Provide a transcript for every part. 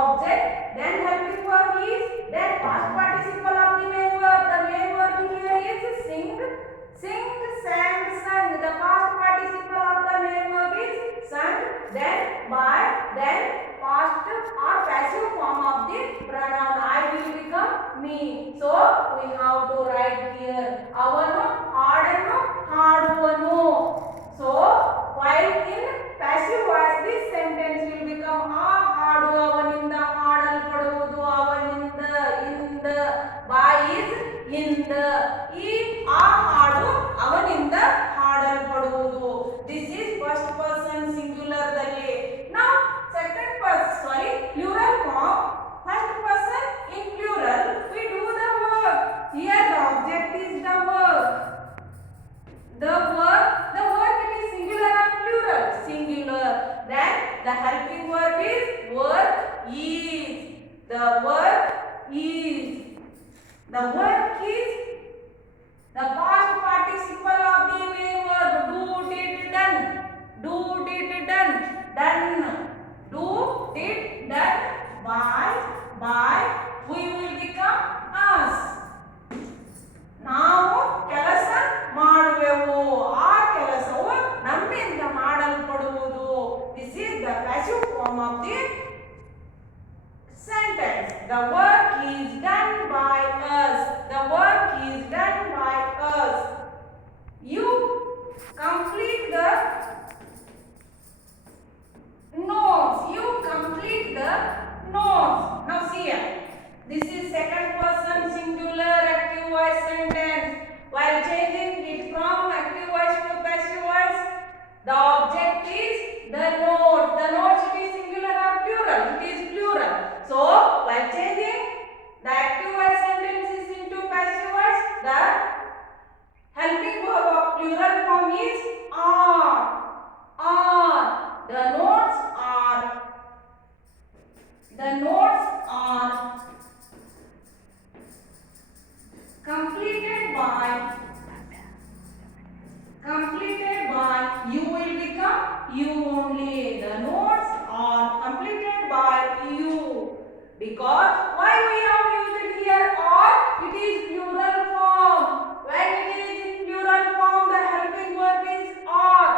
object, then helping verb is, then past participle of the main verb. The main verb here is sing, sing, sang, sung. The past participle of the main verb is sung, then by, then past or passive form of the pronoun I will become me. So we have to write here avanu, haadanu, haaduvanu. So while in passive voice this sentence will become ಆ ಹಾಡು ಅವನಿಂದ ಹಾಡಲ್ಪಡುವುದು ಅವನಿಂದ ಇಂದ by is ಇಂದ ಈ ಆ ಹಾಡು ಅವನಿಂದ ಹಾಡಲ್ಪಡುವುದು. This is first person singular ದಲ್ಲಿ. Now second person, sorry, plural form. First person in plural we do the work. Here the object is the work. The work it is singular or plural? Singular. Then the helping verb is work is. The work is. The work is the past participle of the main verb. Do, did, done. Do, did, done. Done. Do, did, done. By. We will become us. ನಾವು ಕೆಲಸ ಮಾಡುವೆವು, ಆ ಕೆಲಸವು ನಮ್ಮಿಂದ ಮಾಡಲ್ಪಡುವುದು. This is the passive form of the sentence. The work is done by us. The work is done by us. You complete the notes. You complete the notes. Now see here. This is second person singular active voice sentence. While changing it from active voice to passive voice, the object is the note. The note should be singular or plural. It is plural. So while changing the active voice sentences into passive voice, the helping verb of plural form is are. Are. The notes are. The notes are completed by you will become you only. The notes are completed by you. Because why we have used here or? It is plural form. When it is in plural form, the helping verb is are.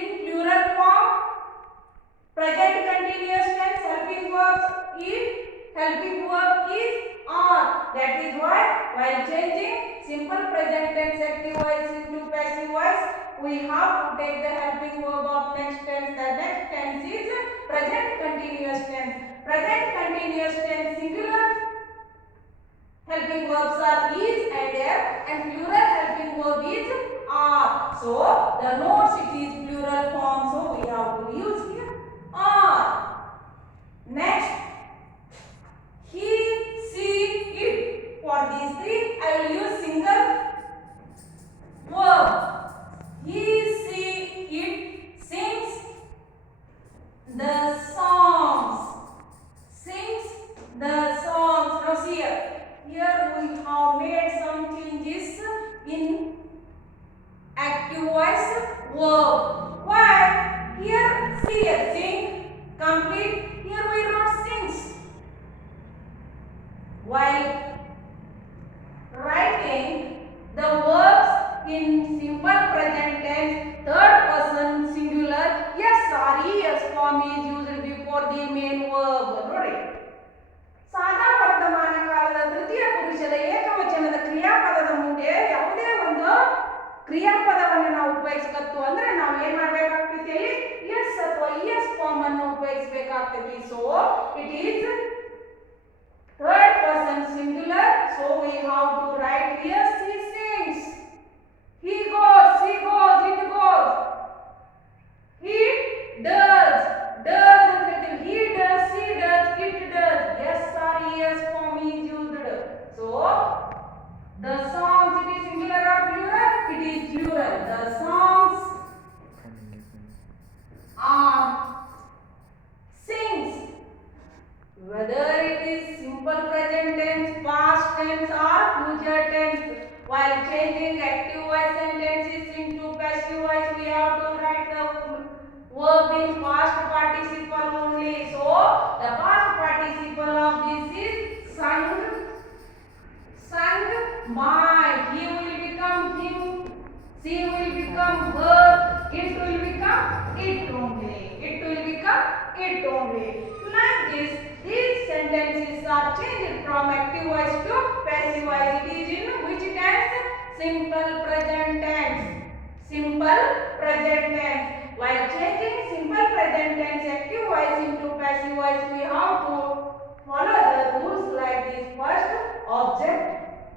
In plural form, present continuous tense helping verb is are. That is why while changing simple present tense active voice into passive voice, we have to take the helping verb of next tense. The next tense is present continuous tense. Present continuous tense singular helping verbs are is and am, and plural helping verb is are. So the notes it is plural form, so we have to use here are. Next, he, she, it. For these three I will use single verb. He, she, it sings the songs. Sings the songs. Now see here. Here we have made some changes in active voice verb. Why? Here see here sing complete. Here we wrote sings. While writing the verbs in simple present tense, third person singular, yes or es form is used before the main verb. ನೋಡಿ, ಸಾದಾ ವರ್ತಮಾನ ಕಾಲದ ತೃತೀಯ ಪುರುಷದ ಏಕವಚನದ ಕ್ರಿಯಾಪದದ ಮುಂದೆ ಯಾವುದೇ ಒಂದು ಕ್ರಿಯಾಪದವನ್ನು ನಾವು ಉಪಯೋಗಿಸಕತ್ತು ಅಂದ್ರೆ ನಾವು ಏನ್ ಮಾಡಬೇಕಾಗ್ತೈತಿ ಅಲ್ಲಿ ಎಸ್ ಅಥವಾ ಎಸ್ ಫಾರ್ಮ್ ಅನ್ನು ಉಪಯೋಗಿಸಬೇಕಾಗ್ತೈತಿ. So it is third person singular, so we have to write here she sings. He goes, she goes, it goes. He does, he does, she does, it does. Yes or yes form is used. So the songs it is singular or plural? It is plural. The songs are sings. Whether it is simple present tense, past tense or future Like this, these sentences are changed from active voice to passive voice. It is in which tense? Simple present tense. Simple present tense. While changing simple present tense active voice into passive voice, we have to follow the rules like this. First, object,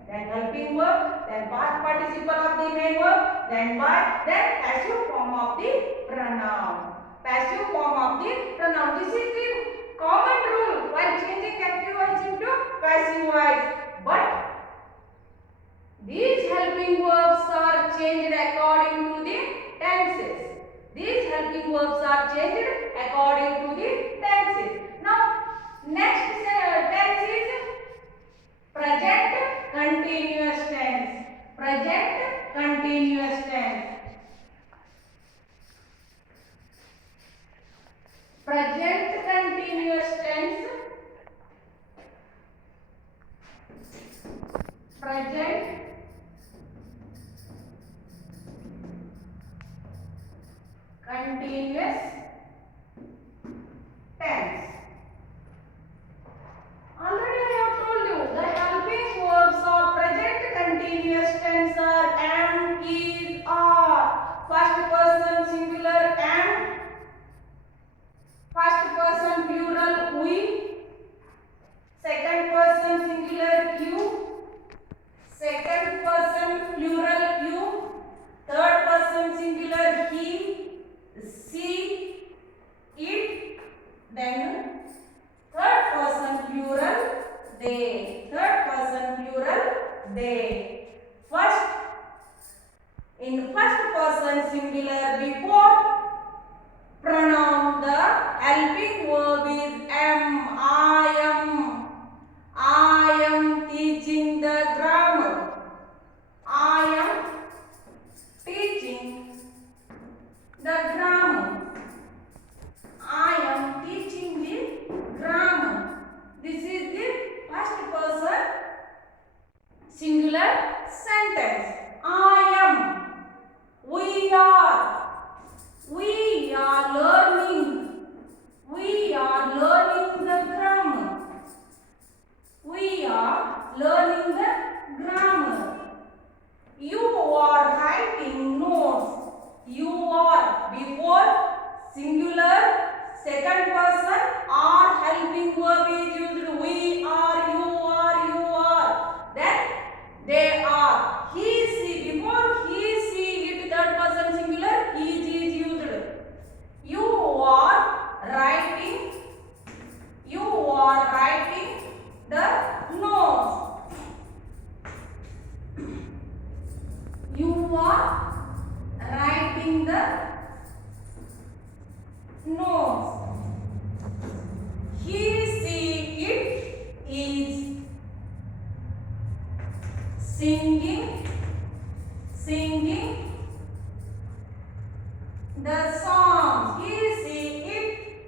then helping verb, then past participle of the main verb, then verb, then passive form of the pronoun. Passive form of the pronoun. This is the common rule while changing active voice into passive voice. But these helping verbs are changed according to the tenses. These helping verbs are changed according to the tenses. Now, next tense is present continuous tense. Present continuous tense. Present continuous tense. Present continuous tense. Already I have told you the helping verbs of present continuous tense are am, is, are. First person singular am, first person plural we, second person singular you, second person plural you, third person singular he, she, it, then third person plural they. Third person plural they. First, in first person singular before pronoun, the helping verb is am. I am teaching the grammar. I am teaching the grammar. I am teaching the grammar. This is the first person singular sentence. I am. We are learning. We are learning the grammar. We are learning the grammar. You are writing notes. You are before singular second person are helping verb is used. We are, you are, you are. Then they are. He, she, before he, she, it third person singular is used. You are writing. You are writing the notes. You are writing the notes. He, she, it is singing the songs. He, she, it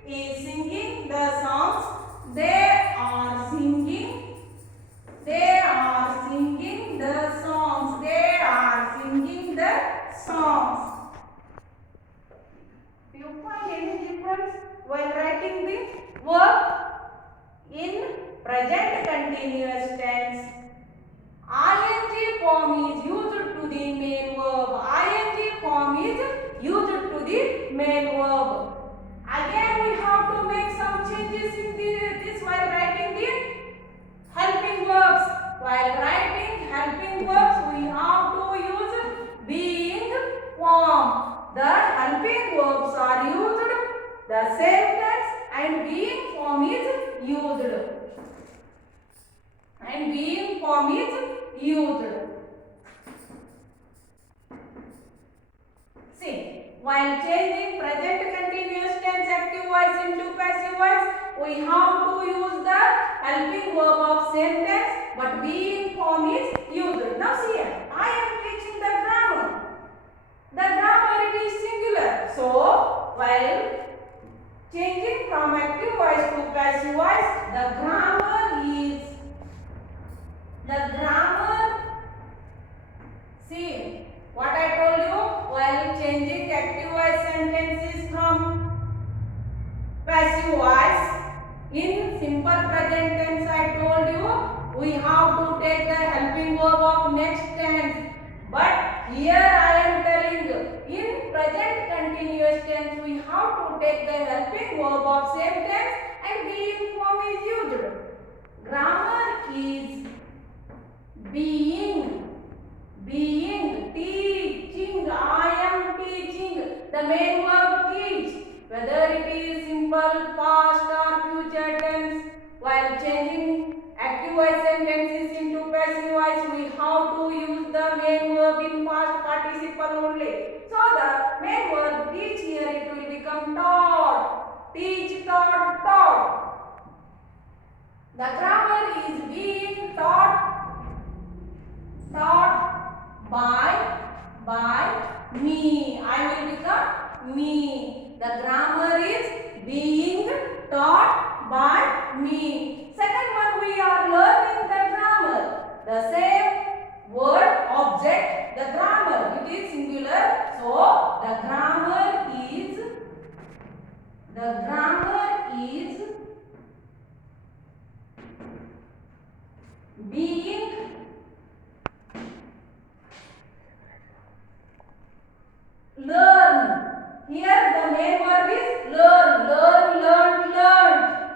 is singing the songs. They are singing the songs. They are singing the songs. Do you find any difference while writing the verb? In present continuous tense, ing form is used to the main verb. Ing form is used to the main verb. Again we have to make some changes in this while writing the helping verbs. While writing helping verbs, we have to use being form. The helping verbs are used, the same tense, and being form is used. And being form is used. See, while changing present continuous tense active voice into passive voice, we have to use the helping verb of same tense, but being form is used. Now see here, I am teaching the grammar. The grammar it is singular. So, while changing from active voice to passive voice, the grammar is see what I told you while changing active voice sentences from passive voice. we have to take the helping verb of next tense. But here I am telling in present continuous tense we have to take the helping verb of same tense and being form is used. Grammar is being, teaching. I am teaching. The main verb teach. Whether it is simple, past or future tense, while changing active voice sentences into passive voice, we have to use the main verb in past participle only. So the main verb teach here it will become taught. Teach, taught. The grammar is being taught by me. I will become me. The grammar is being taught by me. Second one, we are learning the grammar. The same word, object, the grammar. It is singular. So, the grammar is being learn. Here the main verb is learn.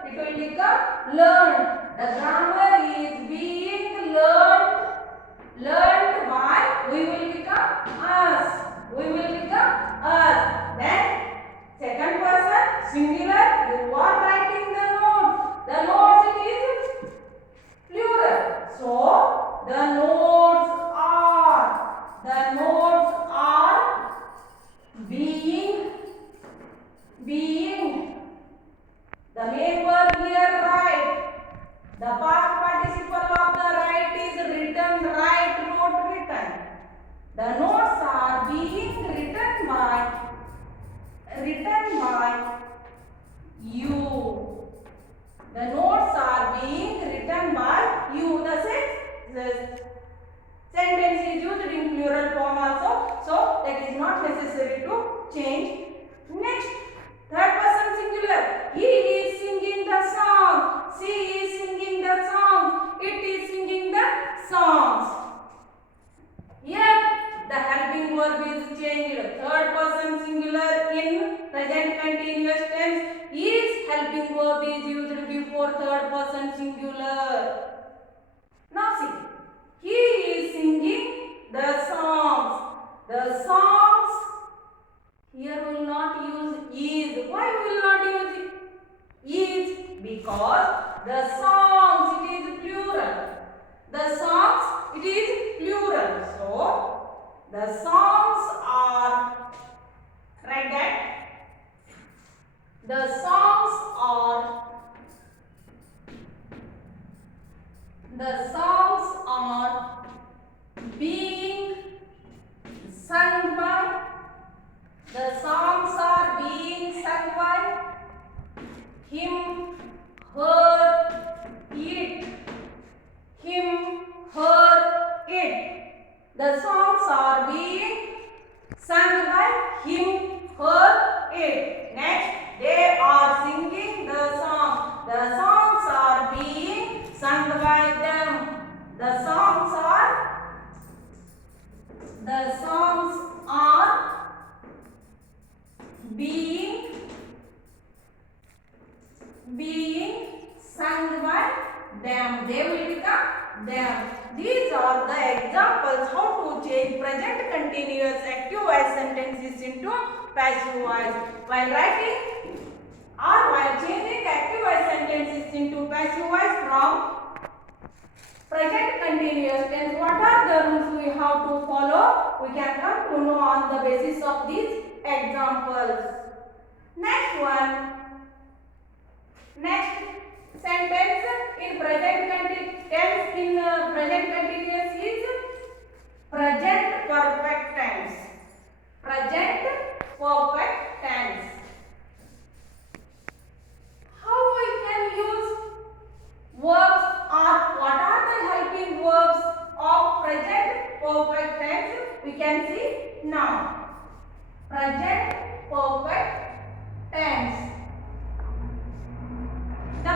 It will become learn. The grammar is being learned by, we will become us. Then second person singular, you are writing the notes. The notes it is plural. So the notes are being. The main verb here write. The past participle of the write is written, wrote, written. The notes are being written by you. The notes are being written by you. The sentence is used in plural form also, so that is not necessary to change. Next, third person singular. He is singing the song. She is singing the song. It is singing the songs. Here the helping verb is changed. Third person singular in present continuous tense. Is helping verb is used before third person singular. Now see, he is singing the songs. The songs here will not use is. Why will not use is? Because the songs it is plural. The songs it is plural. So the songs are, write that. The songs are being sung by. The songs are being sung by him, her, it. Him, her, it. The songs are being sung by him, her, it. Next, they are singing the song. The songs are being sung by them. The songs are being sung by them. They will become them. These are the examples how to change present continuous active voice sentences into passive voice. While writing or while changing active voice sentences into passive voice from present continuous tense, what are the rules we have to follow? We can come to know on the basis of these examples. Next one. Next sentence in present tense in present continuous is present perfect tense. Present perfect tense. How we can use verbs or what are the helping verbs of present perfect tense? We can see now. Present perfect tense. The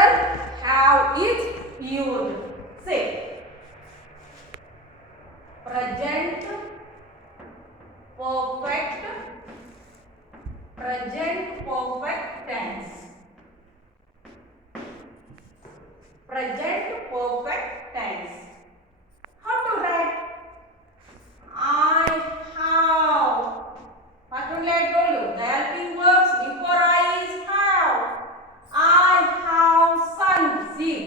plural have is used. Say present perfect tense. Present perfect tense. How to write? I have. What only I told you? The helping verbs before I is have. I have sung. See.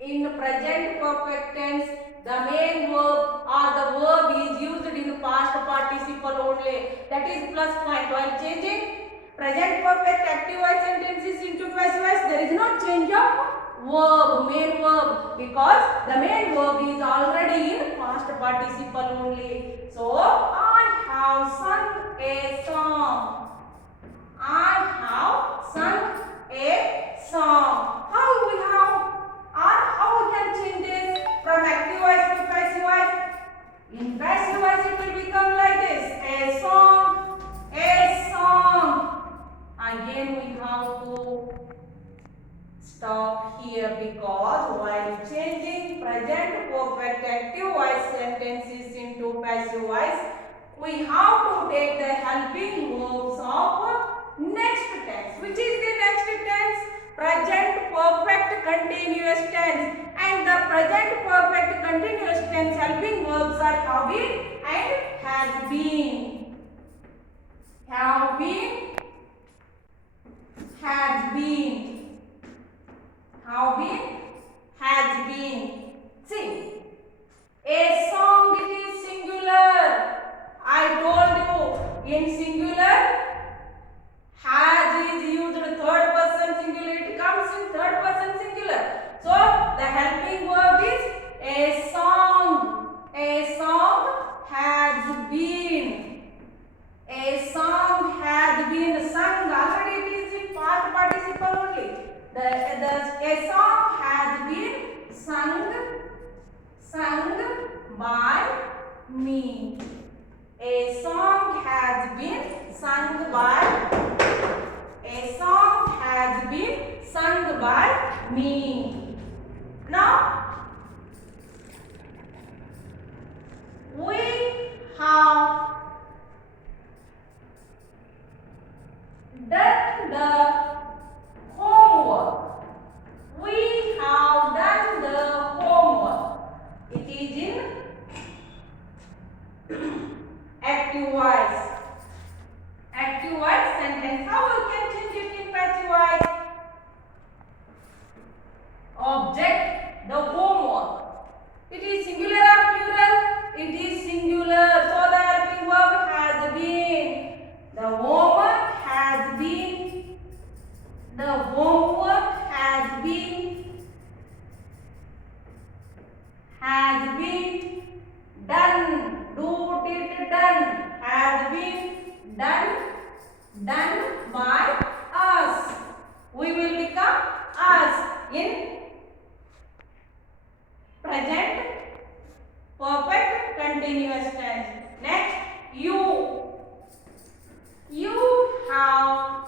In present perfect tense, the main verb or the verb is used in past participle only. That is plus point. While changing present perfect active voice sentences into passive voice, there is no change of verb, main verb, because the main verb is already in past participle only. So, I have sung a song. I have sung a song. How we have or how we can change this from active voice to passive voice? In passive voice it will become like this: a song, a song. Again we have to stop here because while changing present perfect active voice sentences into passive voice, we have to take the helping verbs of next tense. Which is the next tense? Present perfect continuous tense. And the present perfect continuous tense helping verbs are have been and has been. Have been, has been. Have been, has been. See, a song it is singular. I told you in singular has is used third person singular. It comes in third person singular. So the helping verb is a song. A song has been. A song has been sung. Already it is in past participle only. A song has been sung by me. A song has been sung by. A song has been sung by me. Now we have done the homework. We have done the homework. It is in active voice. Active voice sentence. How you can change it in passive voice? Object, the homework. It is singular or plural? It is singular. So the helping verb has been. The homework has been. The homework has been. Has been done. Do, did, done. Has been done. Done by us. We will become us in present perfect continuous tense. Next, you. You have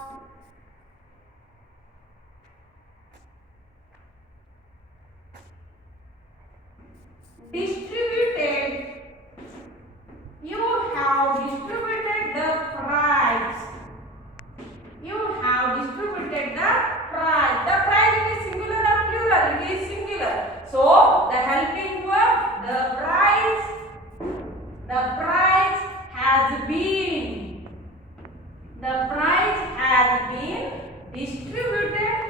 distributed. You have distributed the prize. You have distributed the prize. The prize is singular or plural? It is singular. So the helping verb, the prize has been. The prize has been distributed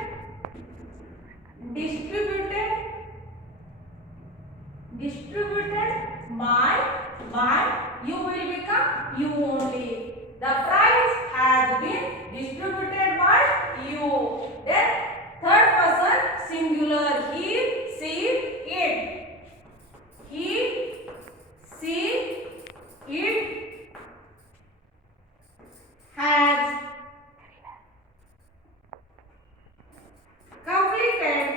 by you will become you only. The prize has been distributed by you. Then third person singular. He, she, it. He, she, it has completed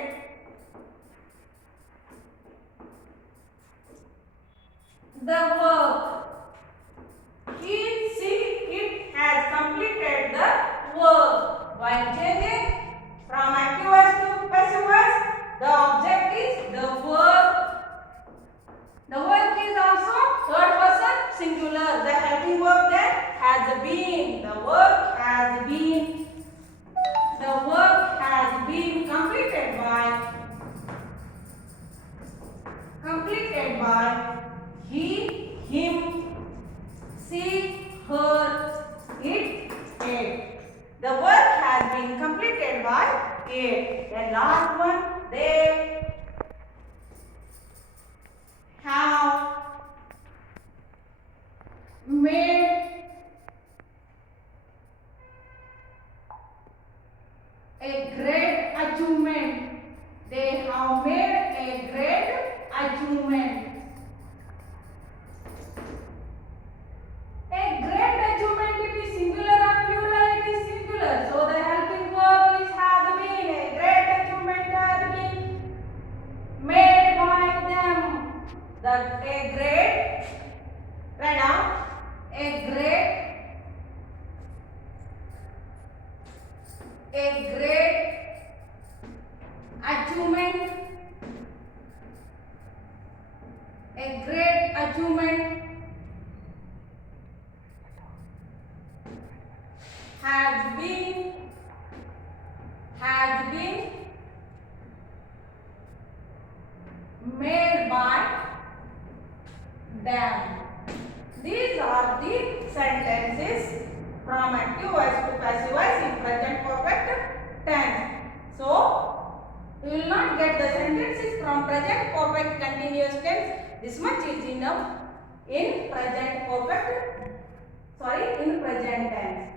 verb then has been. The work has been. The work has been completed by he, him, she, her, it, it. The work has been completed by it. And last one, they have made a great achievement. They have made a great achievement. A great achievement, it is singular or plural? It is singular. So the helping verb is has been. A great achievement has been made by them. That a great, write down, a great achievement, a great achievement has been made by them. These are the sentences from active voice to passive voice in present perfect tense. So, you will not get the sentences from present perfect continuous tense. This much is enough in present tense.